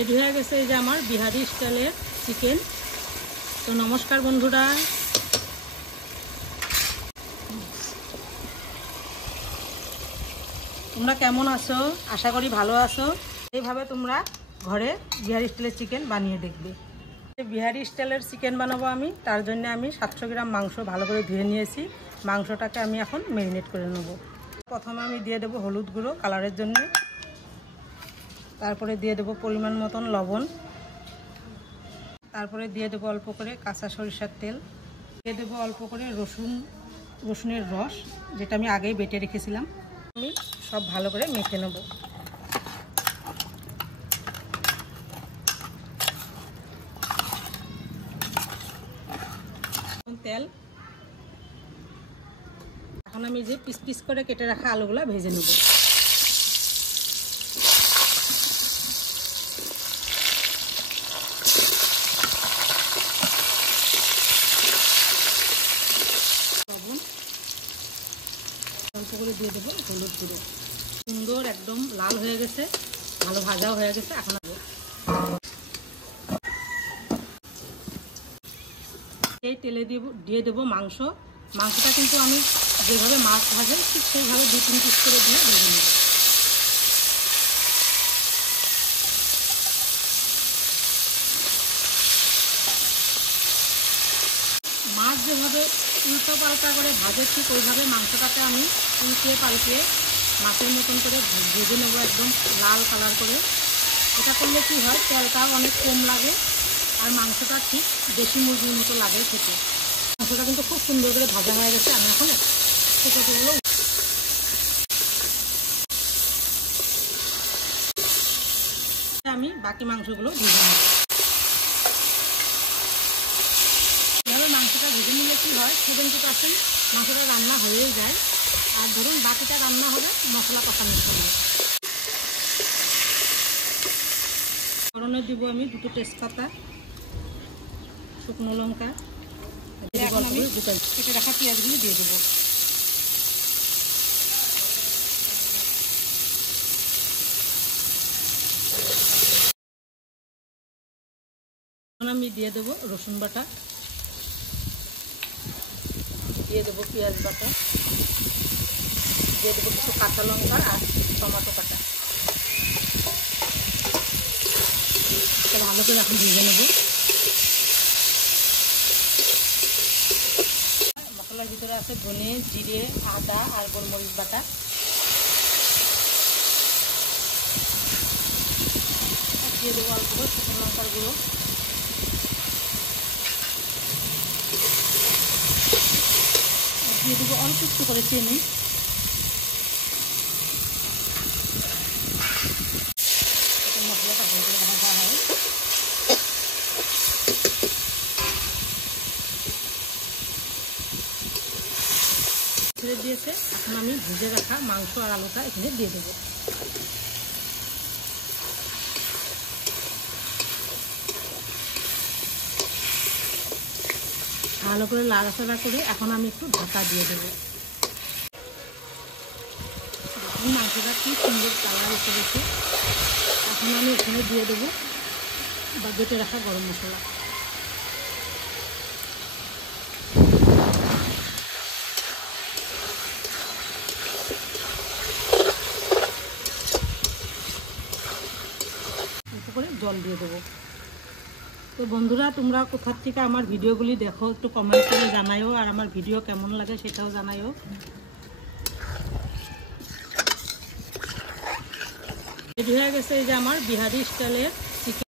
Ready হয়ে গেছে এই যে আমার বিহারি স্টাইলের চিকেন। তো নমস্কার বন্ধুরা, তোমরা কেমন আছো? আশা করি ভালো আছো। এইভাবে তোমরা ঘরে বিহারি স্টাইলের চিকেন বানিয়ে দেখবে। বিহারি স্টাইলের চিকেন বানাবো আমি, তার জন্য আমি 700 গ্রাম মাংস ভালো করে ধুয়ে নিয়েছি। মাংসটাকে আমি এখন ম্যারিনেট করে নেব। প্রথমে আমি দিয়ে দেবো হলুদ গুঁড়ো কালারের জন্য, তারপরে দিয়ে দেবো পরিমাণ মতন লবণ, তারপরে দিয়ে দেবো অল্প করে কাঁচা সরিষার তেল, দিয়ে দেবো অল্প করে রসুনের রস, যেটা আমি আগেই বেটে রেখেছিলাম। আমি সব ভালো করে মেখে নেব। তেল, এখন আমি যে পিস পিস করে কেটে রাখা আলুগুলা ভেজে নেব। অল্প করে দিয়ে দেবো হলুদ গুঁড়ো। সুন্দর একদম লাল হয়ে গেছে, ভালো ভাজাও হয়ে গেছে। এখন এই তেলে দিয়ে দেবো মাংস। মাংসটা কিন্তু আমি যেভাবে মাছ ভাজে ঠিক সেইভাবে 2-3 পিস করে দিয়ে ভেজে নেব। মাছ যেভাবে উল্টো পাল্টা করে ভাজে ঠিক ওইভাবে মাংসটাকে আমি উল্টিয়ে পাল্টিয়ে মাছের মতন করে ভেজে নেবো একদম লাল কালার করে। এটা করলে কি হয়, তেলটাও অনেক কম লাগে আর মাংসটা ঠিক দেশি মুরগির মতো লাগে খেতে। মাংসটা কিন্তু খুব সুন্দর করে ভাজা হয়ে গেছে। আমি এখন ছোটোগুলো আমি বাকি মাংসগুলো ভেজে নেব। এভাবে মাংসটা ভেজে নিলে কি হয়, 70% মাংসটা রান্না হয়েই যায়, আর ধরুন বাকিটা রান্না হবে মশলা কষানোর সময়। ফোড়নে দিব আমি 2টো তেজপাতা, শুকনো লঙ্কা, এখন আমি কেটে রাখা পেঁয়াজগুলো দিয়ে দেবো। এখন আমি দিয়ে দেবো রসুন বাটা, দিয়ে দেবো পেঁয়াজ বাটা, দিয়ে দেবো কিছু কাঁচা লঙ্কা আর টমেটো কাটা। ভালো করে এখন ভেজে নেব। মশলার ভিতরে আছে ধনে, জিরে, আদা আর গোলমরিচ বাটা। দিয়ে দেবো অল্প করে শুকনো লঙ্কার গুঁড়ো, দিয়ে দেবো অল্প একটু করে চিনি। মশলাটা ভেজে ভাজা হয়। ছেড়ে দিয়েছে, এখন আমি ভেজে রাখা মাংস আর আলুটা এখানে দিয়ে দেবো। ভালো করে নাড়াচাড়া করে এখন আমি একটু ঢাকা দিয়ে দেবো। মাংসটা কি সুন্দর কালার এসে গেছে। এখন আমি এখানে দিয়ে দেবো বেটে রাখা গরম মশলা। অল্প করে জল দিয়ে দেবো। তো বন্ধুরা, তোমরা কোথার থেকে আমার ভিডিওগুলি দেখো একটু কমেন্ট করে জানাইও, আর আমার ভিডিও কেমন লাগে সেটাও জানাইও। রেডি হয়ে গেছে এই যে আমার বিহারি স্টাইলের চিকেন।